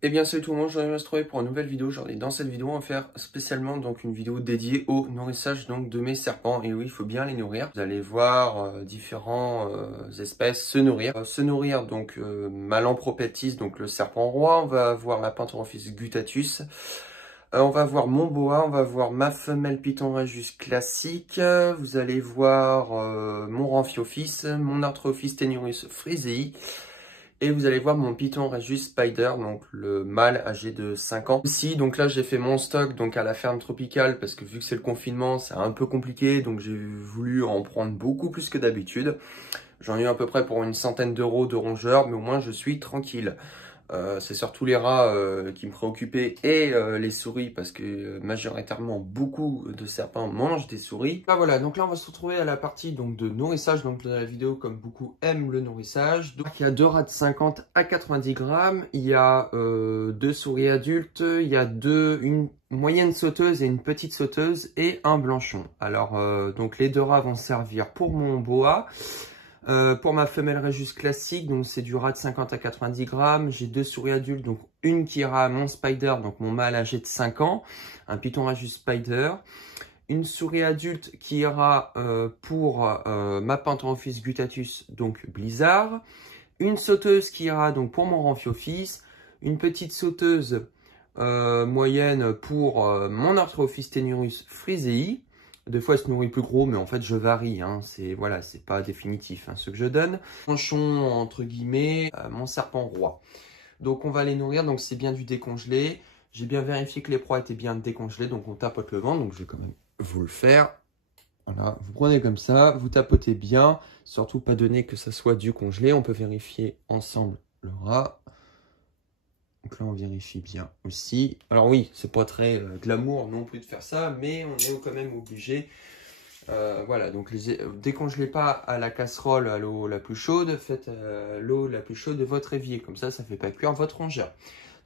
Eh bien salut tout le monde, je vais me retrouver pour une nouvelle vidéo. Aujourd'hui dans cette vidéo on va faire spécialement donc une vidéo dédiée au nourrissage donc de mes serpents. Et oui, il faut bien les nourrir. Vous allez voir différentes espèces se nourrir. Donc Malampropeltis, donc le serpent roi. On va voir la Pantherophis guttatus. On va voir mon boa, on va voir ma femelle Python Regius classique. Vous allez voir mon Ramphiophis, mon Arthrophis Tenurus frisei. Et vous allez voir mon Python Regius Spider, donc le mâle âgé de 5 ans. Aussi, donc là j'ai fait mon stock donc à la ferme tropicale parce que vu que c'est le confinement, c'est un peu compliqué. Donc j'ai voulu en prendre beaucoup plus que d'habitude. J'en ai eu à peu près pour une centaine d'euros de rongeurs, mais au moins je suis tranquille. C'est surtout les rats qui me préoccupaient et les souris parce que majoritairement beaucoup de serpents mangent des souris. Ah voilà, donc là on va se retrouver à la partie donc de nourrissage, donc dans la vidéo comme beaucoup aiment le nourrissage. Donc il y a deux rats de 50 à 90 grammes, il y a deux souris adultes, il y a une moyenne sauteuse et une petite sauteuse et un blanchon. Alors donc les deux rats vont servir pour mon boa. Pour ma femelle Regius classique, donc c'est du rat de 50 à 90 grammes. J'ai deux souris adultes, donc une qui ira à mon Spider, donc mon mâle âgé de 5 ans, un Python Regius Spider. Une souris adulte qui ira pour ma Pantherophis guttatus, donc Blizzard. Une sauteuse qui ira donc pour mon Ramphiophis. Une petite sauteuse moyenne pour mon Arthrophis Tenurus frisei. Des fois, elle se nourrit plus gros, mais en fait, je varie. Hein. C'est voilà, c'est pas définitif hein, ce que je donne. Manchon, entre guillemets, mon serpent roi. Donc, on va les nourrir. Donc, c'est bien du décongelé. J'ai bien vérifié que les proies étaient bien décongelées. Donc, on tapote le ventre. Donc, je vais quand même vous le faire. Voilà, vous prenez comme ça, vous tapotez bien. Surtout pas donner que ça soit du congelé. On peut vérifier ensemble le rat. Donc là, on vérifie bien aussi. Alors oui, c'est pas très glamour non plus de faire ça, mais on est quand même obligé. Voilà, donc décongelez pas à la casserole à l'eau la plus chaude, faites l'eau la plus chaude de votre évier. Comme ça fait pas cuire votre rongeur.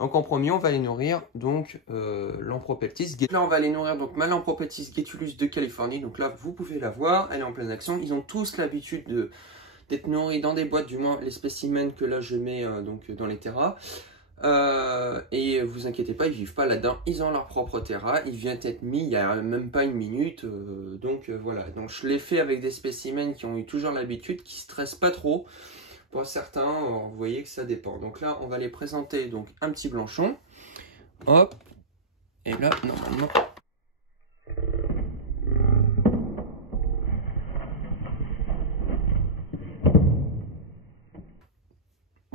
Donc en premier, on va les nourrir donc Lampropeltis. Là, on va les nourrir donc ma Lampropeltis guetulus de Californie. Donc là, vous pouvez la voir, elle est en pleine action. Ils ont tous l'habitude d'être nourris dans des boîtes, du moins les spécimens que là je mets donc dans les terras. Et vous inquiétez pas, ils vivent pas là-dedans, ils ont leur propre terra, ils viennent être mis il y a même pas une minute, voilà. Donc je l'ai fait avec des spécimens qui ont eu toujours l'habitude, qui stressent pas trop. Pour certains, vous voyez que ça dépend. Donc là, on va les présenter donc un petit blanchon. Hop, et là, normalement.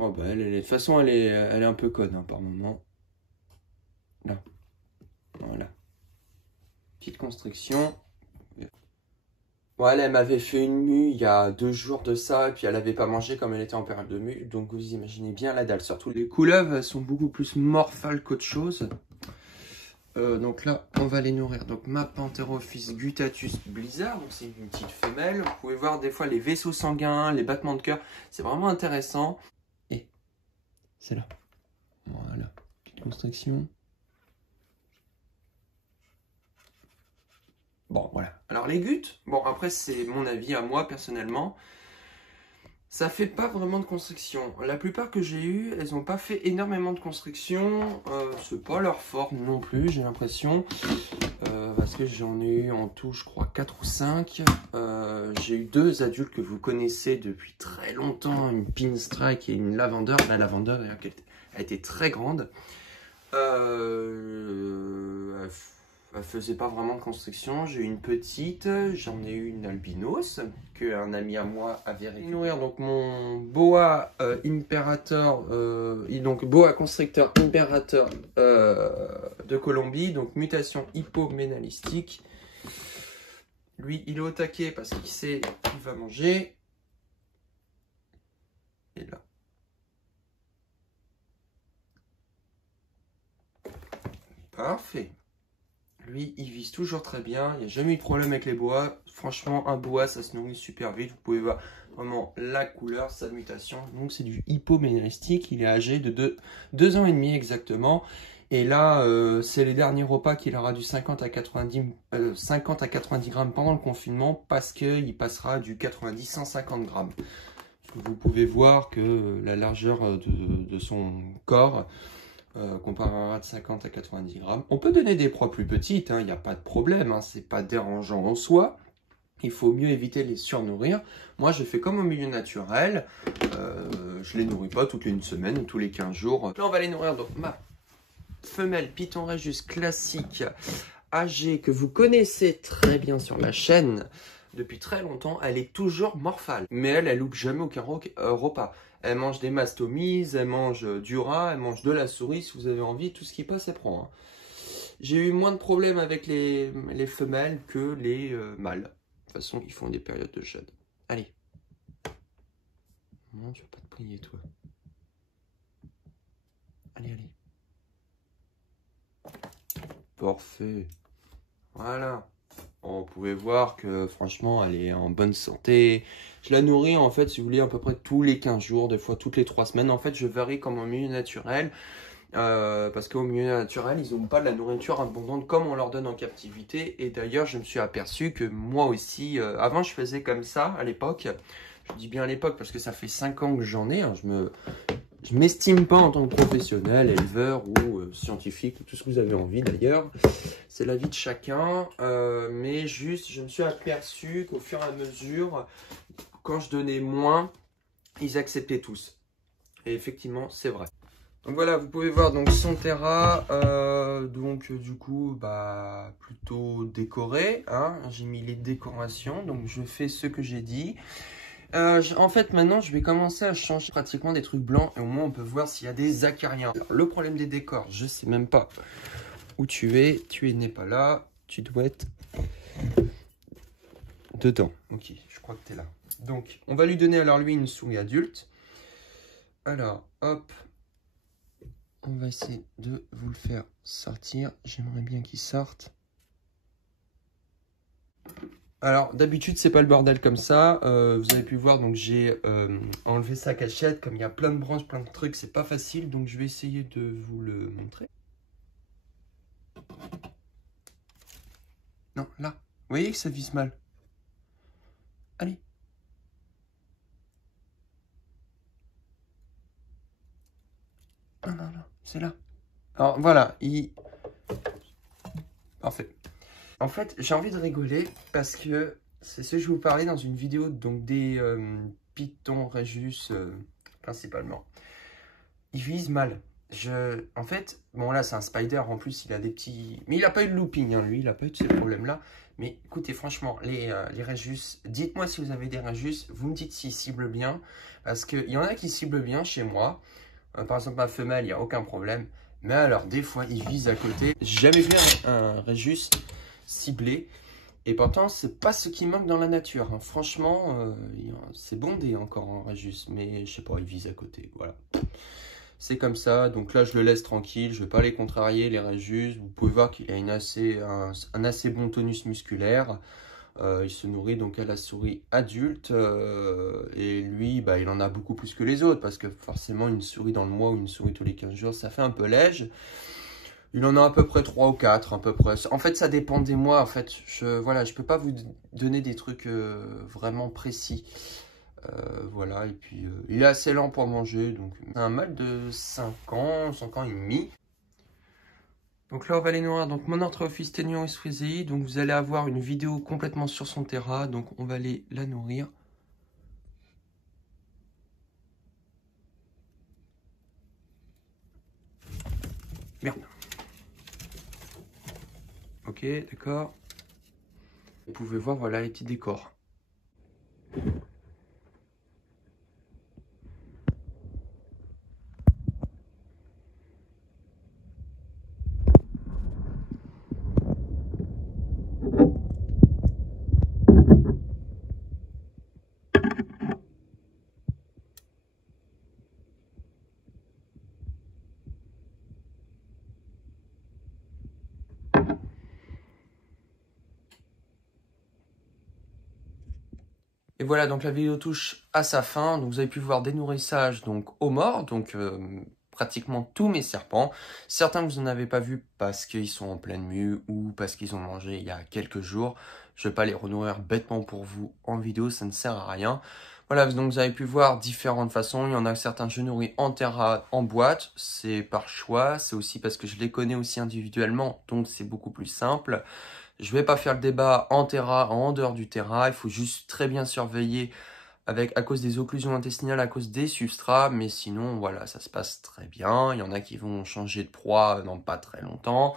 Oh bah de toute façon, elle est un peu conne hein, par moment. Là, voilà. Petite constriction. Voilà, elle m'avait fait une mue il y a 2 jours de ça, et puis elle n'avait pas mangé comme elle était en période de mue, donc vous imaginez bien la dalle. Surtout les couleuvres sont beaucoup plus morphales qu'autre chose. Donc là, on va les nourrir. Donc ma Pantherophis guttatus Blizzard, donc c'est une petite femelle. Vous pouvez voir des fois les vaisseaux sanguins, les battements de cœur, c'est vraiment intéressant. Et c'est là. Voilà, petite constriction. Bon, voilà. Alors, les gutes, bon, après, c'est mon avis à moi, personnellement. Ça fait pas vraiment de constriction. La plupart que j'ai eues, elles n'ont pas fait énormément de constriction. C'est pas leur fort non plus, j'ai l'impression. Parce que j'en ai eu en tout, je crois, 4 ou 5. J'ai eu 2 adultes que vous connaissez depuis très longtemps. Une pinstrike et une lavender. La lavender, d'ailleurs, elle était très grande. Elle faisait pas vraiment de constriction. J'ai eu une petite, j'en ai eu une albinos qu'un ami à moi avait récupéré. Donc mon boa imperator, donc boa constricteur imperator de Colombie, donc mutation hypoménalistique. Lui, il est au taquet parce qu'il sait qu'il va manger. Et là. Parfait. Lui, il vise toujours très bien. Il n'y a jamais eu de problème avec les boas. Franchement, un boa, ça se nourrit super vite. Vous pouvez voir vraiment la couleur, sa mutation. Donc, c'est du hypoménristique. Il est âgé de 2 ans et demi exactement. Et là, c'est les derniers repas qu'il aura du 50 à 90 grammes pendant le confinement parce qu'il passera du 90-150 grammes. Vous pouvez voir que la largeur de son corps comparera de 50 à 90 grammes. On peut donner des proies plus petites, il n'y a pas de problème, c'est pas dérangeant en soi. Il faut mieux éviter de les surnourrir. Moi, je fais comme au milieu naturel. Je les nourris pas toutes les 1 semaine ou tous les 15 jours. Là, on va les nourrir. Donc, ma femelle Python Régis classique, âgée, que vous connaissez très bien sur la chaîne depuis très longtemps, elle est toujours morphale. Mais elle loupe jamais aucun repas. Elle mange des mastomises, elle mange du rat, elle mange de la souris. Si vous avez envie, tout ce qui passe, elle prend. J'ai eu moins de problèmes avec les femelles que les mâles. De toute façon, ils font des périodes de jeûne. Allez. Non, tu vas pas te plier, toi. Allez, allez. Parfait. Voilà. On pouvait voir que, franchement, elle est en bonne santé. Je la nourris, en fait, si vous voulez, à peu près tous les 15 jours, des fois toutes les 3 semaines. En fait, je varie comme en milieu naturel. Parce qu'au milieu naturel, ils n'ont pas de la nourriture abondante comme on leur donne en captivité. Et d'ailleurs, je me suis aperçu que moi aussi, avant je faisais comme ça à l'époque. Je dis bien à l'époque parce que ça fait 5 ans que j'en ai. Je m'estime pas en tant que professionnel, éleveur ou scientifique, ou tout ce que vous avez envie d'ailleurs. C'est la vie de chacun. Mais juste, je me suis aperçu qu'au fur et à mesure, quand je donnais moins, ils acceptaient tous. Et effectivement, c'est vrai. Donc voilà, vous pouvez voir donc son terrain, du coup plutôt décoré, j'ai mis les décorations, donc je fais ce que j'ai dit. En fait maintenant je vais commencer à changer pratiquement des trucs blancs et au moins on peut voir s'il y a des acariens. Alors, le problème des décors, je sais même pas où tu n'es pas là, tu dois être dedans. Ok, je crois que tu es là. Donc on va lui donner alors lui une souris adulte. Alors hop. On va essayer de vous le faire sortir. J'aimerais bien qu'il sorte. Alors, d'habitude, c'est pas le bordel comme ça. Vous avez pu voir, donc j'ai enlevé sa cachette. Comme il y a plein de branches, plein de trucs, c'est pas facile. Donc, je vais essayer de vous le montrer. Non, là. Vous voyez que ça vise mal. Allez. Non, non, non, c'est là. Alors, voilà. Parfait. En fait, j'ai envie de rigoler parce que c'est ce que je vous parlais dans une vidéo donc des Python Régis principalement. Ils visent mal. En fait, bon là c'est un spider en plus, il a des petits... Mais il n'a pas eu de looping, lui, il n'a pas eu de ces problèmes-là. Mais écoutez, franchement, les Régis, dites-moi si vous avez des Régis, vous me dites s'ils ciblent bien. Parce qu'il y en a qui ciblent bien chez moi. Par exemple, ma femelle, il n'y a aucun problème. Mais alors, des fois, ils visent à côté. J'ai jamais vu un Régis ciblé. Et pourtant, c'est pas ce qui manque dans la nature. Franchement, c'est bondé encore en Régis. Mais je sais pas, ils visent à côté. Voilà. C'est comme ça. Donc là, je le laisse tranquille. Je vais pas les contrarier, les Régis. Vous pouvez voir qu'il a un assez bon tonus musculaire. Il se nourrit donc à la souris adulte. Et lui, il en a beaucoup plus que les autres. Parce que forcément, une souris dans le mois ou une souris tous les 15 jours, ça fait un peu léger. Il en a à peu près 3 ou 4, à peu près. En fait, ça dépend des mois. En fait, je peux pas vous donner des trucs vraiment précis. Voilà, et puis il est assez lent pour manger. Donc, c'est un mâle de 5 ans et demi. Donc là, on va aller nourrir donc mon Arthrophis tenuis frisei. Donc, vous allez avoir une vidéo complètement sur son terrain. Donc, on va aller la nourrir. Merde. Ok, d'accord. Vous pouvez voir, voilà les petits décors. Et voilà, donc la vidéo touche à sa fin. Donc vous avez pu voir des nourrissages donc aux morts, donc pratiquement tous mes serpents. Certains que vous n'en avez pas vu parce qu'ils sont en pleine mue ou parce qu'ils ont mangé il y a quelques jours. Je ne vais pas les renourrir bêtement pour vous en vidéo, ça ne sert à rien. Voilà, donc vous avez pu voir différentes façons. Il y en a certains je nourris en terra, en boîte. C'est par choix. C'est aussi parce que je les connais aussi individuellement. Donc c'est beaucoup plus simple. Je vais pas faire le débat en terra, en dehors du terra. Il faut juste très bien surveiller à cause des occlusions intestinales, à cause des substrats. Mais sinon, voilà, ça se passe très bien. Il y en a qui vont changer de proie dans pas très longtemps.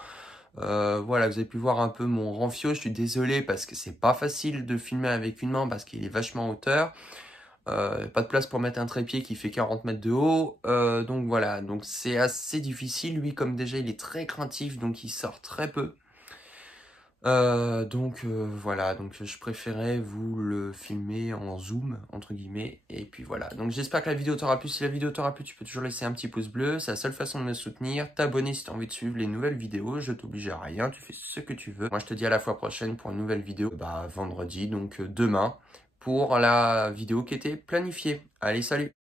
Voilà, vous avez pu voir un peu mon renfio. Je suis désolé parce que c'est pas facile de filmer avec une main parce qu'il est vachement en hauteur. Pas de place pour mettre un trépied qui fait 40 mètres de haut. Donc voilà, donc c'est assez difficile. Lui, comme déjà, il est très craintif, donc il sort très peu. Voilà, donc je préférais vous le filmer en zoom, entre guillemets, et puis voilà. Donc j'espère que la vidéo t'aura plu. Si la vidéo t'aura plu, tu peux toujours laisser un petit pouce bleu, c'est la seule façon de me soutenir. T'abonner si t'as envie de suivre les nouvelles vidéos, je t'oblige à rien, tu fais ce que tu veux. Moi je te dis à la fois prochaine pour une nouvelle vidéo, vendredi, donc demain, pour la vidéo qui était planifiée. Allez, salut!